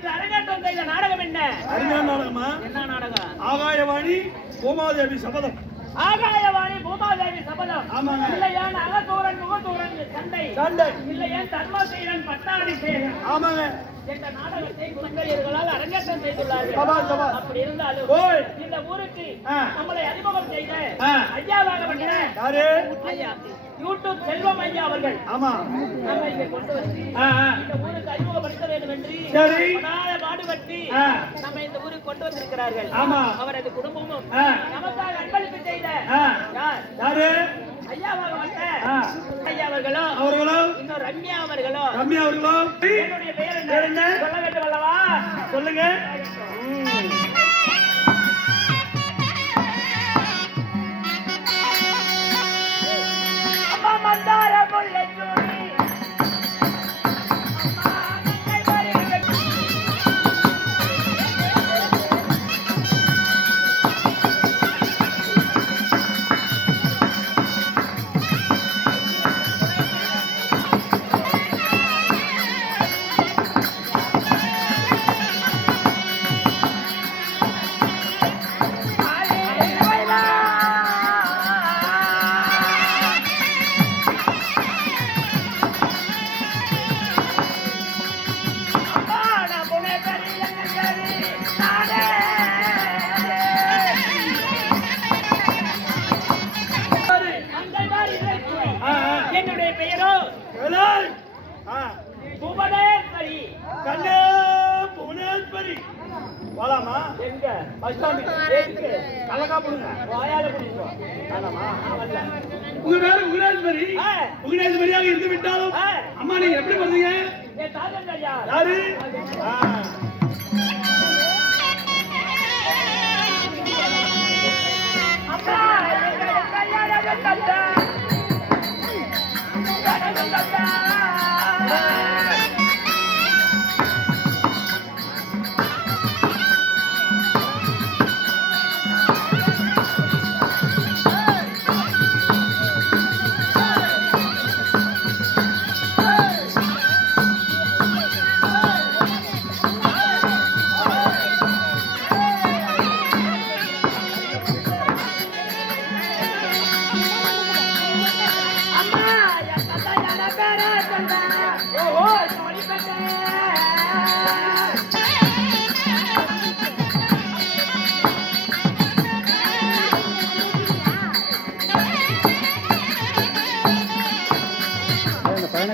இது அரங்கேற்றம் செய்த நாடகம் என்ன? அருமையான நாடகமா? என்ன நாடகம்? ஆகாயவாணி பூமாதேவி சபதம். ஆகாயவாணி பூமாதேவி சபதம். ஆமாங்க. இல்லையான் அகத்தூரன் முகத்தூரன் சண்டை. இல்லையான் தர்மசீலன் பட்டாபிஷேகம். ஆமாங்க. என்ற நாடகத்தை குழந்தையர்களால் அரங்கேற்றம் செய்துள்ளார்கள். அப்படி இருந்தாலும் இந்த ஊருக்கு நம்மளை அறிமுகம் செய்த ஐயாவாக வந்த யாரு? ஐயா யூடியூப் செல்வம் ஐயா அவர்கள். ஆமா. நம்ம இங்க கொண்டு வந்து இந்த ஊருக்கு அறிமுகப்படுத்த வேண்டும் என்று பாடுபட்டு நம்ம இந்த ஊருக்கு கொண்டு வந்திருக்கிறார்கள். அவரது குடும்பமும் நமக்காக அன்பளிப்பு செய்த யாரு? ஐயாவாக வந்த ஐயா அவர்களும் இன்னும் ரம்யா அவர்களும். என்னுடைய பெயர் என்ன சொல்ல வேண்டும் அல்லவா? சொல்லுங்க. அம்மா மந்தார முல்லை சூடி என்னுடைய பெயரோ புவனேஸ்வரி. புவனேஸ்வரி போலாமா? எங்க பஸ் ஸ்டாண்ட் கலக்கா போடுங்க. வாயால பிடிப்போ. உங்க பேரு புவனேஸ்வரி. புவனேஸ்வரியாக இருந்து விட்டாலும் அம்மா நீங்க எப்படி வருவீங்க? என் தாத்தன் ஐயா. யாரு? அம்மா கல்யாணம் கட்ட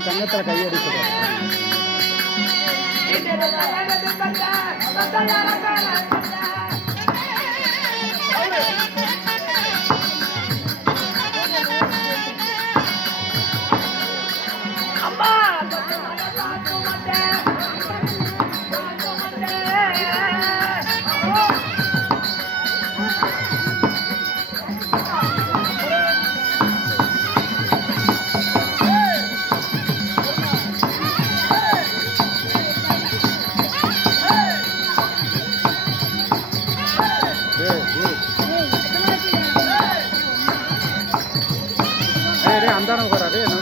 கண்ணத்துல கையடிச்சு अंदाज करा रे ना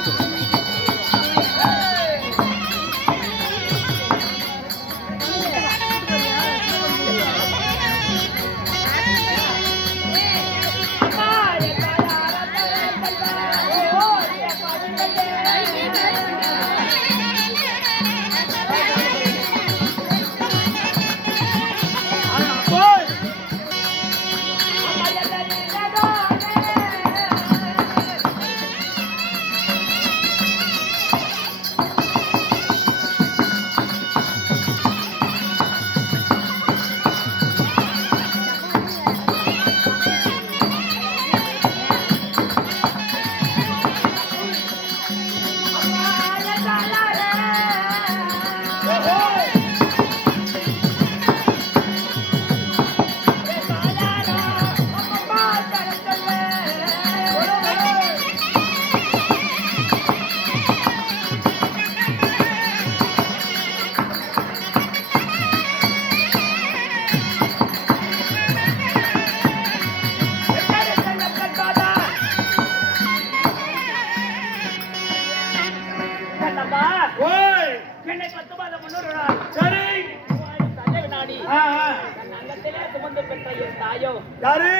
புகழ் பெற்ற என் தாயோ யாரு?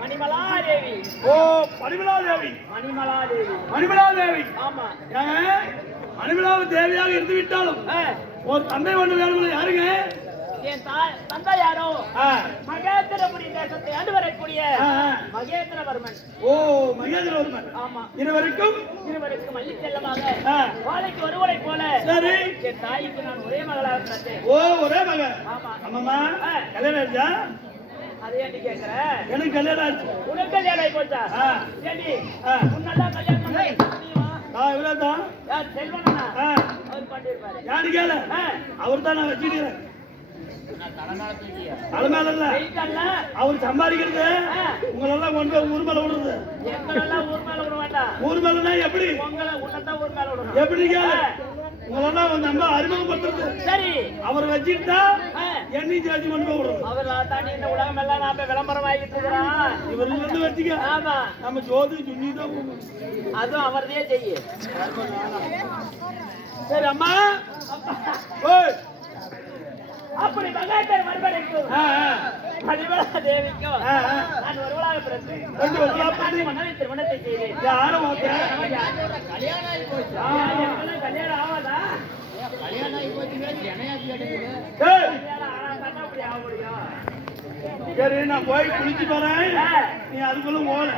மணிமலா தேவி. ஓ, மணிமலா தேவி. மணிமலா தேவி. மணிமலா தேவி. ஆமா. ஏங்க, மணிமலா தேவியாக இருந்து விட்டாலும் ஒரு தந்தை ஒன்று வேணும்ல. யாருங்க? என் தந்தை யாரோ மகேந்திரபுரி தேசத்தை ஆண்டு வரக்கூடிய மகேந்திரவர்மன். ஓ, மகேந்திரவர்மன். ஆமா. இருவருக்கும் அள்ளி செல்லமாக வாழைக்கு வருவதை போல சரி என் தாய்க்கு நான் ஒரே மகளாக பிறந்தேன். ஓ, ஒரே மகன். ஆமா. ஆமாம்மா. கல்யாணம் ஆச்சா? அது ஏன்டி கேக்குற? எனக்கு கல்யாணம் ஆச்சு. உனக்கு கல்யாணம் ஆகி போச்சா? ஏன்டி உன்னெல்லாம் கல்யாணம் பண்ணி இவ்வளவுதான். யார் செல்வனா? அவர் பண்ணிருப்பாரு. யாரு கேள? அவர் தான் நான் வச்சுக்கிறேன். தலைமையில அவர் சம்பாதிக்கிறது உங்களெல்லாம் கொண்டு போய் ஊர் மேல விடுறது. எங்களெல்லாம் ஊர் மேல விட வேண்டாம். ஊர் மேலனா எப்படி? உங்களை உன்னதான் ஊர் மேல விடணும். எப்படி கேள? உங்களெல்லாம் நம்ம அறிமுகப்படுத்துறது. சரி, அவரை வச்சுட்டா என்னையும் சேர்த்து கொண்டு போய் விடுறது. அவர் தாண்டி இந்த உலகம் எல்லாம் நாம விளம்பரம் ஆகிட்டு இருக்கிறோம். இவர் இருந்து வச்சுக்க. ஆமா, நம்ம ஜோதி சுண்ணிதான் அதுவும் அவர்தே செய்ய. சரி அம்மா. ஓய், அப்படி மகேந்திர மறுபடிக்கும் மணிமலா தேவிக்கும் நான் ஒருவளாக பிறந்து மன்னரை திருமணத்தை செய்தேன். யாரும் கல்யாணம் ஆகி போச்சு. கல்யாணம் ஆகாதா? கல்யாணம் ஆகி போச்சு. அப்படி ஆக முடியும். சரி, நான் போய் குளிச்சு போறேன். நீ அதுக்குள்ள போல.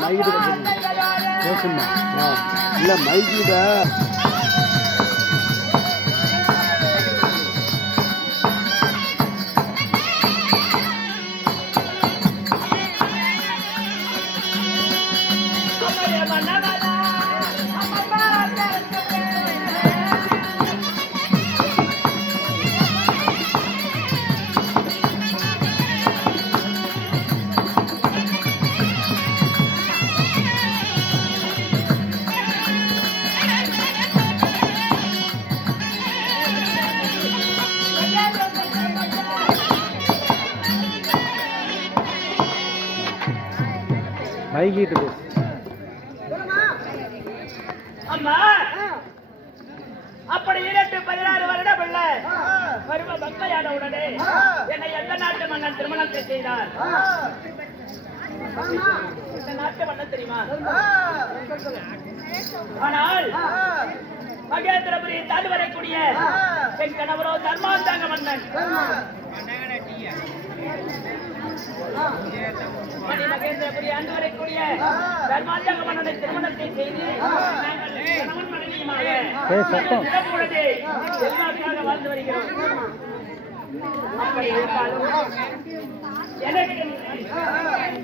மைகிட்ட பேசுமா? இல்லை மைகிட்ட மைகிட்டு பேசு. அம்மா, அப்படி 16 வருடம் உள்ள பருவ பக்தையான உடனே என்னை எந்த நாட்டு மன்னன் திருமணத்தை செய்தார்? இந்த நாட்டு மன்னன் தெரியுமா? ஆனால் மகேந்திரபுரியை தாண்டி வரக்கூடிய என் கணவரோ தர்மாந்தாங்க மன்னன். மணி மகேந்திரபுரி ஆண்டு வரக்கூடிய தர்மாஜக மன்னனை திருமணத்தை செய்து நாங்கள் கணவன் மனைவியுமாக பொழுது செல்வாக்காக வாழ்ந்து வருகிறோம். அப்படி இருந்தாலும் எனக்கு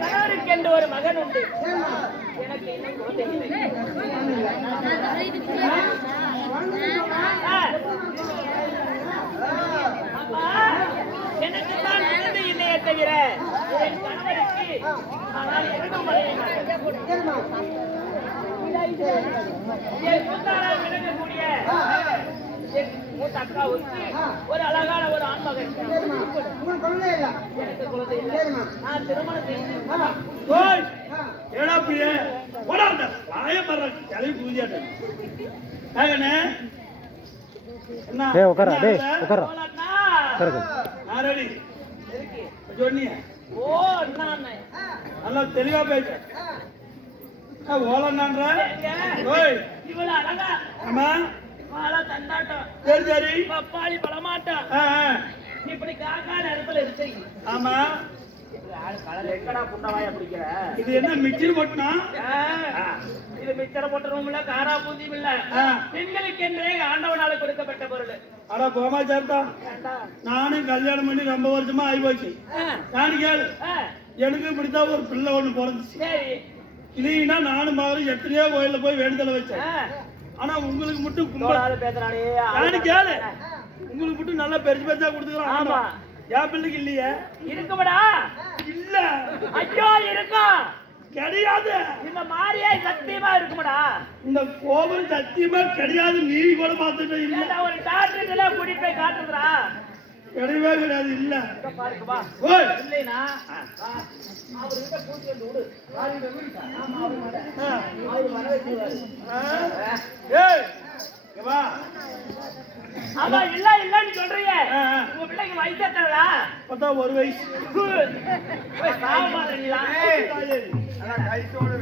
கணவருக்கு என்று ஒரு மகன் உண்டு. எனக்கு இன்னும் குழந்தை இல்லை. அப்பா, எனக்கு தான் குழந்தை இல்லையே தவிர என் கணவருக்கு ஆனால் எனக்கும் என் கூத்தாரால் விளங்கக்கூடிய என் மூத்த அக்காவுக்கு ஒரு அழகான ஒரு ஆண்மகன். எனக்கு குழந்தை இல்லை. நான் திருமணம் செய்து ஓய் ஏடா பிரியே போடாத வாயப்படுற கிளவி பூஜையாட்ட ஏகனே என்ன டேய் உட்காரா டேய் உட்காரா போலாம்னா? உட்காரு நான் ரெடி இருக்கு. சொன்னிய ஓ நான் நல்லா தெளிவா பேச ஓலன்னான்ற எங்க? ஓய் இவ்வளவு அழகா ஆமா பாலா தண்டாட்டம் சரி சரி பப்பாளி பழமாட்டம் ஆ, ஆ. இப்படி காக்கான இடத்துல இருக்கீங்க. ஆமா எங்கடா புண்டவாய பிடிக்கிற? இது என்ன மிக்சர் போட்டுனா இது மிச்சர போட்டதும் இல்ல, காரா பூந்தியும் இல்ல. பெண்களுக்கென்றே ஆண்டவனால கொடுக்கப்பட்ட பொருள். அட போமா சேர்த்தா வேண்டாம். நானும் கல்யாணம் பண்ணி ரொம்ப வருஷமா ஆகி போச்சு நான் கேளு எனக்கு இப்படித்தான் ஒரு பிள்ளை ஒண்ணு பிறந்துச்சு சரி. கிளீனா நானும் மகளும் எத்தனையோ கோயில்ல போய் வேண்டுதலை வச்சேன் ஆனா உங்களுக்கு மட்டும் கும்பலால பேசுறானே. நானும் கேளு உங்களுக்கு மட்டும் நல்லா பெருசு பெருசா கொடுத்துக்கலாம் ஆமா. என் பிள்ளைக்கு இல்லையே இருக்குமடா? இல்ல ஐயோ இருக்கும். கிடையாது இந்த மாதிரியே சத்தியமா இருக்குமடா? இந்த கோவில் சத்தியமா கிடையாது நீ கூட பார்த்துட்டு இல்ல இல்லடா, ஒரு டாக்டர்ல கூட்டி போய் காட்டுறா. கிடையவே கிடையாது இல்ல பாருக்குப்பா. ஓய் இல்லைனா அவர்கிட்ட கூட்டி வந்து விடு. ஆமா, அவர் வர வச்சுருவாரு. ஏய் இங்க வா ஆமா, இல்ல இல்லன்னு சொல்றீங்க. உங்க பிள்ளைக்கு வயசு எத்தனடா? பார்த்தா ஒரு வயசு சாவ மாட்டீங்களா? கைச்சோடு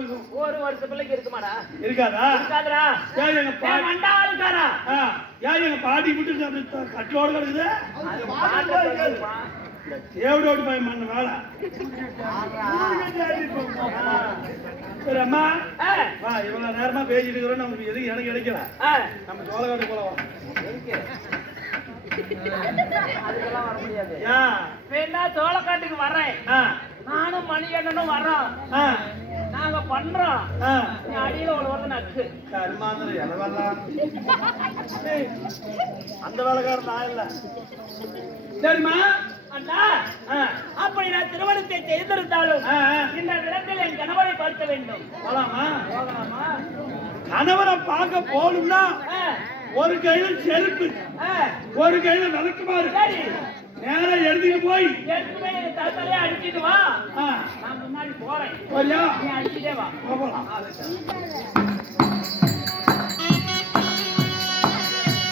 இருக்கும் ஒரு வருஷ பிள்ளைக்கு இருக்குமாடா? இருக்காதா இருக்காதுடா. ஏன் எங்க பாட்டி மண்டாளுக்காரா? ஏன் எங்க பாட்டி விட்டு அப்படி கட்டோடு கிடக்குது அது பாட்டு சொல்லுமா? தேவடோடு போய் மண்ணு வேலை சரி அம்மா வா இவ்வளவு நேரமா பேசிட்டு இருக்கிறோம் நமக்கு எதுவும் எனக்கு கிடைக்கல நம்ம சோழகாட்டு போல அதுக்கெல்லாம் வர முடியாது. ஏன் வேணா சோளக்காட்டுக்கு வர்றேன். நானும் மணிகண்டனும் வர்றோம். நாங்க பண்றோம். நீ அடியில ஒரு வருது நக்கு கருமாந்திர இளவெல்லாம் அந்த வேலைக்காரன் நான் இல்ல சரிம்மா அண்ணா. அப்படி நான் திருமணத்தை செய்திருந்தாலும் இந்த இடத்தில் என் கணவரை பார்க்க வேண்டும். போலாமா போகலாமா? கணவரை பார்க்க போகணும்னா ஒரு கையில செருப்பு ஒரு கையில விளக்குமாறு சரி, நேரம் எழுதிட்டு போய் ஏற்கனவே என் தலையே அடிச்சிட்டு வா. நான் முன்னாடி போறேன். சரியா நீ அடிச்சுட்டே வா. போகலாம்